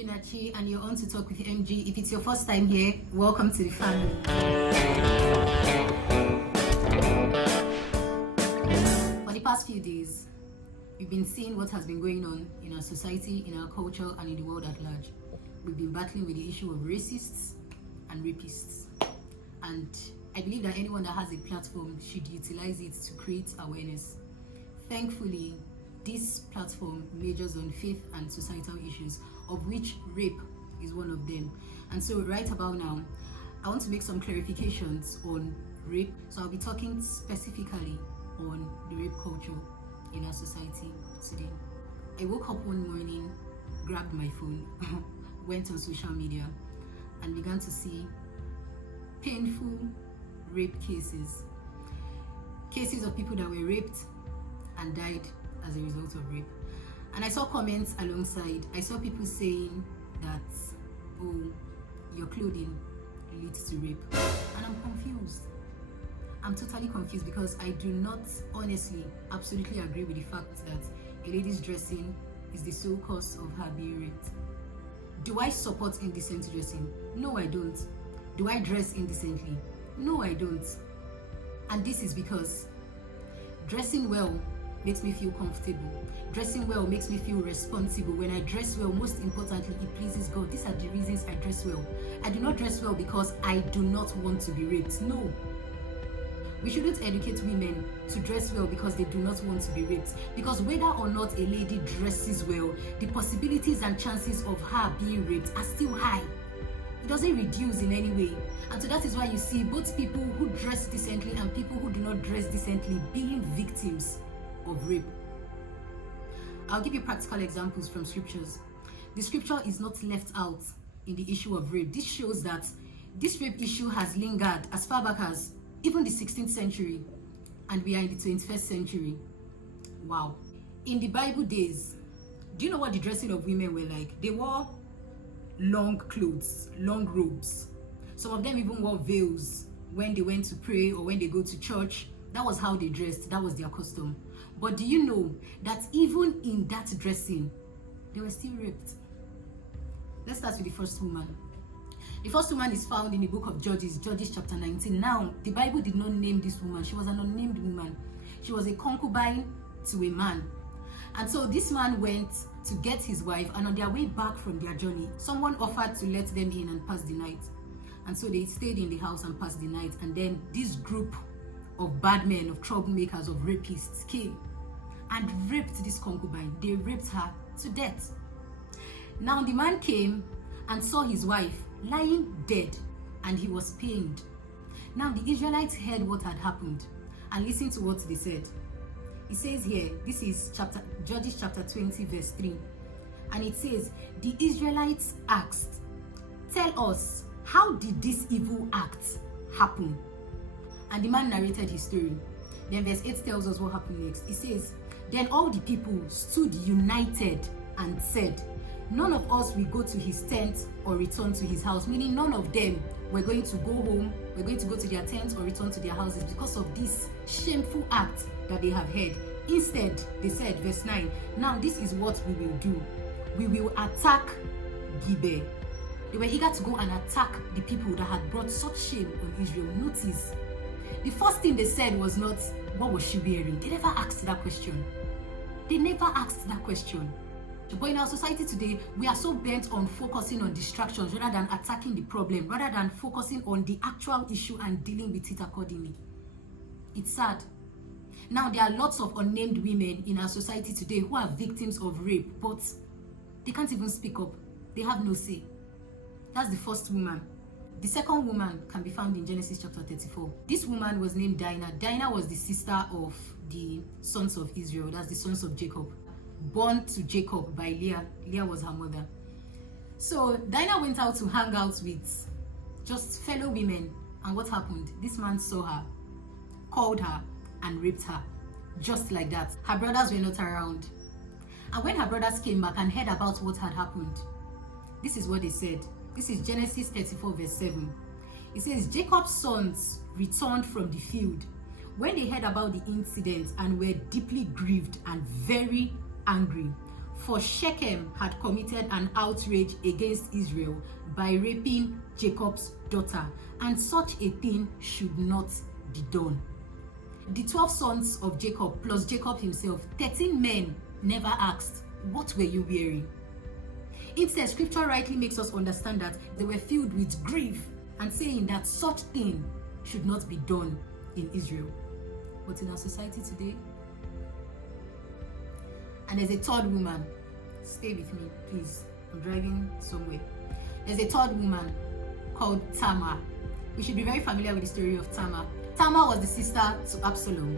MG Nachi, and you're on to Talk with MG. If it's your first time here, welcome to the family. For the past few days, we've been seeing what has been going on in our society, in our culture, and in the world at large. We've been battling with the issue of racists and rapists. And I believe that anyone that has a platform should utilize it to create awareness. Thankfully, this platform majors on faith and societal issues, of which rape is one of them. And so right about now, I want to make some clarifications on rape. So I'll be talking specifically on the rape culture in our society today. I woke up one morning, grabbed my phone, went on social media, and began to see painful rape cases. Cases of people that were raped and died as a result of rape. And I saw comments alongside. I saw people saying that, oh, your clothing leads to rape. And I'm confused. I'm totally confused because I do not honestly, absolutely agree with the fact that a lady's dressing is the sole cause of her being raped. Do I support indecent dressing? No, I don't. Do I dress indecently? No, I don't. And this is because dressing well makes me feel comfortable. Dressing well makes me feel responsible. When I dress well, most importantly, it pleases God. These are the reasons I dress well. I do not dress well because I do not want to be raped. No. We shouldn't educate women to dress well because they do not want to be raped. Because whether or not a lady dresses well, the possibilities and chances of her being raped are still high. It doesn't reduce in any way. And so that is why you see both people who dress decently and people who do not dress decently being victims of rape. I'll give you practical examples from scriptures. The scripture is not left out in the issue of rape. This shows that this rape issue has lingered as far back as even the 16th century, and we are in the 21st century. Wow. In the Bible days, do you know what the dressing of women were like? They wore long clothes, long robes. Some of them even wore veils when they went to pray or when they go to church. That was how they dressed. That was their custom. But do you know that even in that dressing, they were still raped? Let's start with the first woman. The first woman is found in the book of Judges, Judges chapter 19. Now, the Bible did not name this woman. She was an unnamed woman. She was a concubine to a man. And so this man went to get his wife, and on their way back from their journey, someone offered to let them in and pass the night. And so they stayed in the house and passed the night. And then this group of bad men, of troublemakers, of rapists came and raped this concubine. They raped her to death. Now the man came and saw his wife lying dead, and he was pained. Now the Israelites heard what had happened, and listened to what they said. It says here, this is Judges chapter 20 verse 3, and it says, the Israelites asked, tell us, how did this evil act happen? And the man narrated his story. Then verse 8 tells us what happened next. It says, then all the people stood united and said, none of us will go to his tent or return to his house. Meaning none of them were going to go home, were going to go to their tents or return to their houses because of this shameful act that they have heard. Instead, they said, verse 9, now this is what we will do. We will attack Gibeah. They were eager to go and attack the people that had brought such shame on Israel. Notice, the first thing they said was not, what was she wearing? They never asked that question. They never asked that question. But in our society today, we are so bent on focusing on distractions rather than attacking the problem, rather than focusing on the actual issue and dealing with it accordingly. It's sad. Now, there are lots of unnamed women in our society today who are victims of rape, but they can't even speak up. They have no say. That's the first woman. The second woman can be found in Genesis chapter 34. This woman was named Dinah. Dinah was the sister of the sons of Israel. That's the sons of Jacob. Born to Jacob by Leah. Leah was her mother. So Dinah went out to hang out with just fellow women. And what happened? This man saw her, called her, and raped her. Just like that. Her brothers were not around. And when her brothers came back and heard about what had happened, this is what they said. This is Genesis 34 verse 7. It says, Jacob's sons returned from the field when they heard about the incident and were deeply grieved and very angry. For Shechem had committed an outrage against Israel by raping Jacob's daughter, and such a thing should not be done. The 12 sons of Jacob plus Jacob himself, 13 men, never asked, "What were you wearing?" Instead, scripture rightly makes us understand that they were filled with grief and saying that such thing should not be done in Israel. But in our society today, and there's a third woman, stay with me please, I'm driving somewhere. There's a third woman called Tamar. We should be very familiar with the story of Tamar. Tamar was the sister to Absalom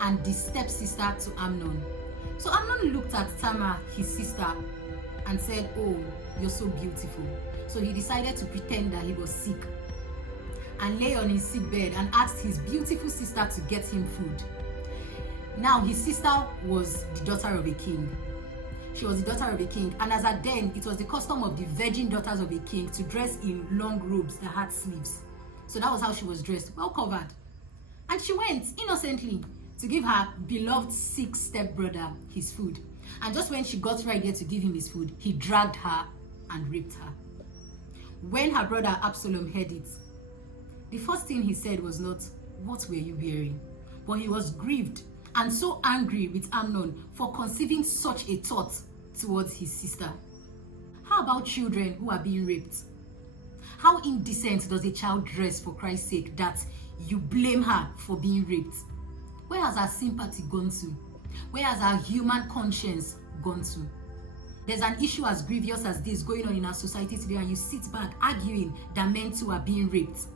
and the stepsister to Amnon. So Amnon looked at Tamar, his sister, and said, "Oh, you're so beautiful." So he decided to pretend that he was sick and lay on his sick bed and asked his beautiful sister to get him food. Now, his sister was the daughter of a king. She was the daughter of a king, and as at then, it was the custom of the virgin daughters of a king to dress in long robes that had sleeves. So that was how she was dressed, well covered. And she went innocently to give her beloved sick stepbrother his food. And just when she got right there to give him his food, he dragged her and raped her. When her brother Absalom heard it, the first thing he said was not, "What were you wearing?" But he was grieved and so angry with Amnon for conceiving such a thought towards his sister. How about children who are being raped? How indecent does a child dress, for Christ's sake, that you blame her for being raped? Where has our sympathy gone to? Where has our human conscience gone to? There's an issue as grievous as this going on in our society today, and you sit back arguing that men too are being raped.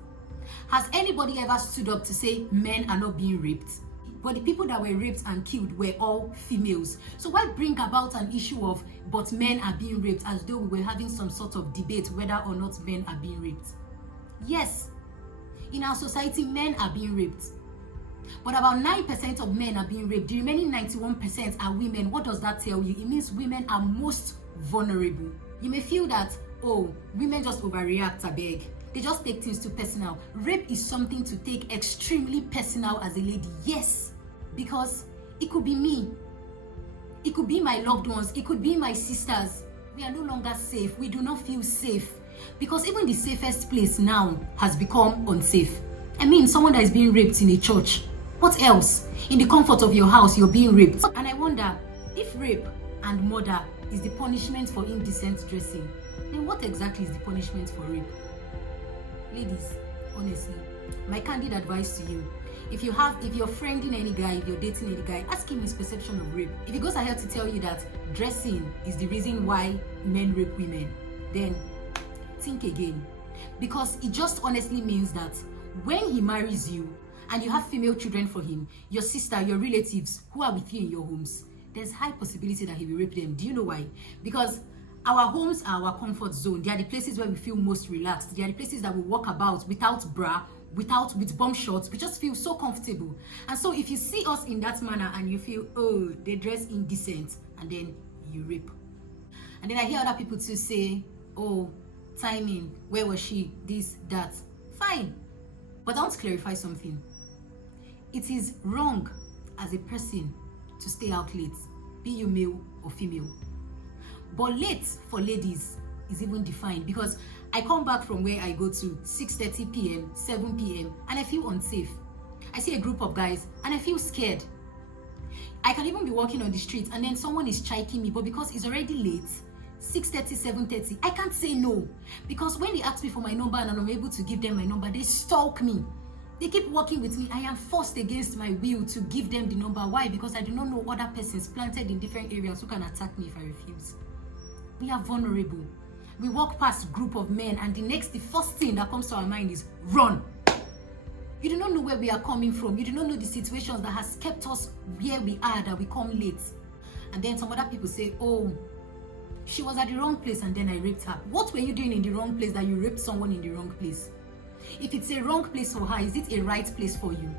Has anybody ever stood up to say men are not being raped? But the people that were raped and killed were all females. So why bring about an issue of, but men are being raped, as though we were having some sort of debate whether or not men are being raped? Yes, in our society, men are being raped. But about 9% of men are being raped. The remaining 91% are women. What does that tell you? It means women are most vulnerable. You may feel that, oh, women just overreact, I beg. They just take things too personal. Rape is something to take extremely personal as a lady. Yes, because it could be me. It could be my loved ones. It could be my sisters. We are no longer safe. We do not feel safe. Because even the safest place now has become unsafe. I mean, someone that is being raped in a church. What else? In the comfort of your house, you're being raped. And I wonder, if rape and murder is the punishment for indecent dressing, then what exactly is the punishment for rape? Ladies, honestly, my candid advice to you, if you're friending any guy, if you're dating any guy, ask him his perception of rape. If he goes ahead to tell you that dressing is the reason why men rape women, then think again. Because it just honestly means that when he marries you and you have female children for him, your sister, your relatives who are with you in your homes, there's high possibility that he will rape them. Do you know why? Because our homes are our comfort zone. They are the places where we feel most relaxed. They are the places that we walk about without bra, with bum shorts. We just feel so comfortable. And so if you see us in that manner and you feel, oh, they dress indecent, and then you rape. And then I hear other people too say, oh, timing, where was she, this, that. Fine. But I want to clarify something. It is wrong as a person to stay out late, be you male or female. But late for ladies is even defined, because I come back from where I go to 6:30 p.m., 7 p.m. and I feel unsafe. I see a group of guys and I feel scared. I can even be walking on the street and then someone is striking me, but because it's already late, 6:30, 7:30, I can't say no. Because when they ask me for my number and I'm unable to give them my number, they stalk me. They keep working with me. I am forced against my will to give them the number. Why? Because I do not know other persons planted in different areas who can attack me if I refuse. We are vulnerable. We walk past a group of men and the first thing that comes to our mind is run. You do not know where we are coming from. You do not know the situations that has kept us where we are, that we come late. And then some other people say, oh, she was at the wrong place and then I raped her. What were you doing in the wrong place that you raped someone in the wrong place? If it's a wrong place for her, is it a right place for you?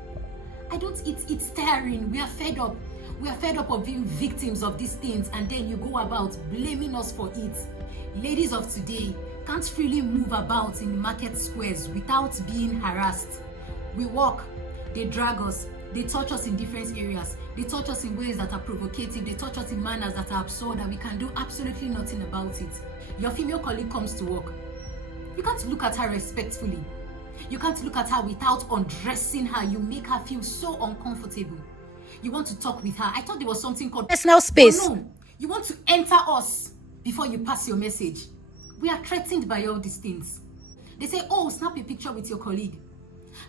It's tiring. We are fed up. We are fed up of being victims of these things, and then you go about blaming us for it. Ladies of today can't freely move about in the market squares without being harassed. We walk, they drag us, they touch us in different areas, They touch us in ways that are provocative. They touch us in manners that are absurd, and we can do absolutely nothing about it. Your female colleague comes to work. You can't look at her respectfully. You can't look at her without undressing her. You make her feel so uncomfortable. You want to talk with her. I thought there was something called personal space. Oh, no, you want to enter us before you pass your message. We are threatened by all these things. They say, oh, snap a picture with your colleague.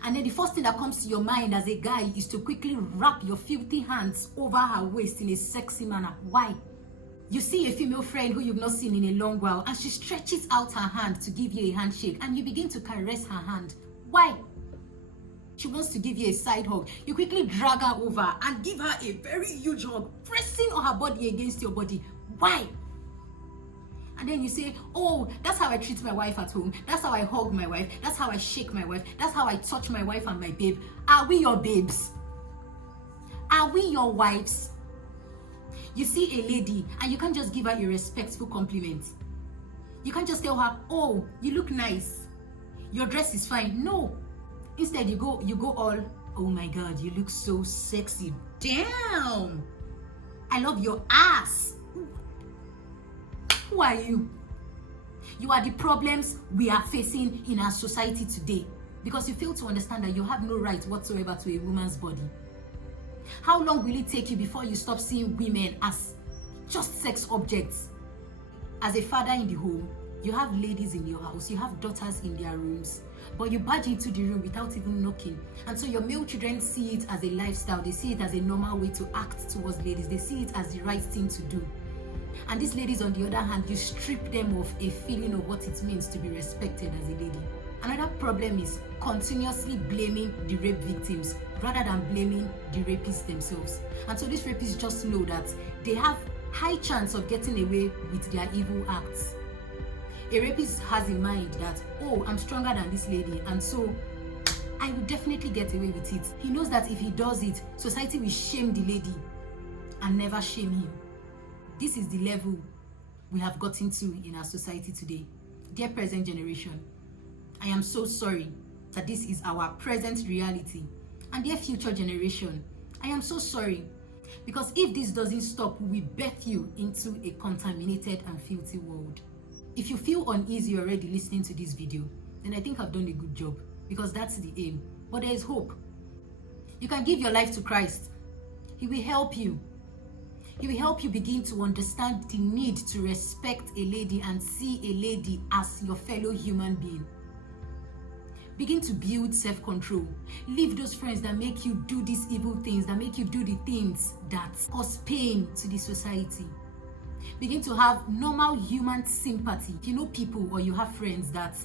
And then the first thing that comes to your mind as a guy is to quickly wrap your filthy hands over her waist in a sexy manner. Why? You see a female friend who you've not seen in a long while, and she stretches out her hand to give you a handshake, and you begin to caress her hand. Why? She wants to give you a side hug. You quickly drag her over and give her a very huge hug, pressing on her body against your body. Why? And then you say, oh, that's how I treat my wife at home. That's how I hug my wife. That's how I shake my wife. That's how I touch my wife and my babe. Are we your babes? Are we your wives? You see a lady and you can't just give her a respectful compliment. You can't just tell her, oh, you look nice. Your dress is fine. No. Instead, you go all, oh my God, you look so sexy. Damn. I love your ass. Who are you? You are the problems we are facing in our society today, because you fail to understand that you have no right whatsoever to a woman's body. How long will it take you before you stop seeing women as just sex objects? As a father in the home, you have ladies in your house, you have daughters in their rooms, but you barge into the room without even knocking. And so your male children see it as a lifestyle. They see it as a normal way to act towards ladies. They see it as the right thing to do. And these ladies, on the other hand, you strip them of a feeling of what it means to be respected as a lady. Another problem is continuously blaming the rape victims rather than blaming the rapists themselves. And so these rapists just know that they have high chance of getting away with their evil acts. A rapist has in mind that, oh, I'm stronger than this lady, and so I will definitely get away with it. He knows that if he does it, society will shame the lady and never shame him. This is the level we have gotten to in our society today. Dear present generation, I am so sorry that this is our present reality. And dear future generation, I am so sorry, because if this doesn't stop, we birth you into a contaminated and filthy world. If you feel uneasy already listening to this video, then I think I've done a good job, because that's the aim. But there is hope. You can give your life to Christ. He will help you. He will help you begin to understand the need to respect a lady and see a lady as your fellow human being. Begin to build self-control. Leave those friends that make you do these evil things, that make you do the things that cause pain to the society. Begin to have normal human sympathy. If you know people or you have friends that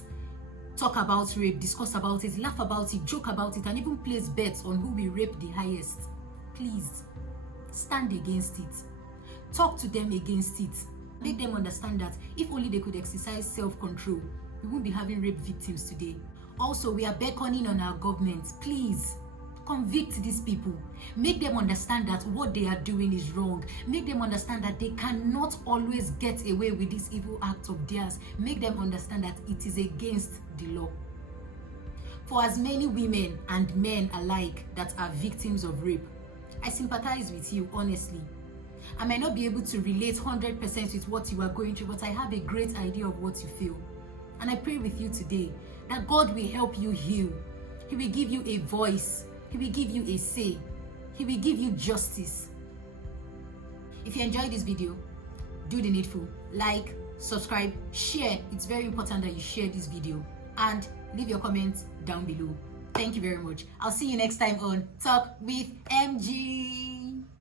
talk about rape, discuss about it, laugh about it, joke about it, and even place bets on who will rape the highest, please stand against it. Talk to them against it. Make them understand that if only they could exercise self-control, we won't be having rape victims today. Also, we are beckoning on our government. Please convict these people. Make them understand that what they are doing is wrong. Make them understand that they cannot always get away with this evil act of theirs. Make them understand that it is against the law. For as many women and men alike that are victims of rape, I sympathize with you, honestly. I might not be able to relate 100% with what you are going through, but I have a great idea of what you feel. And I pray with you today that God will help you heal. He will give you a voice. He will give you a say. He will give you justice. If you enjoyed this video, do the needful. Like, subscribe, share. It's very important that you share this video. And leave your comments down below. Thank you very much. I'll see you next time on Talk with MG.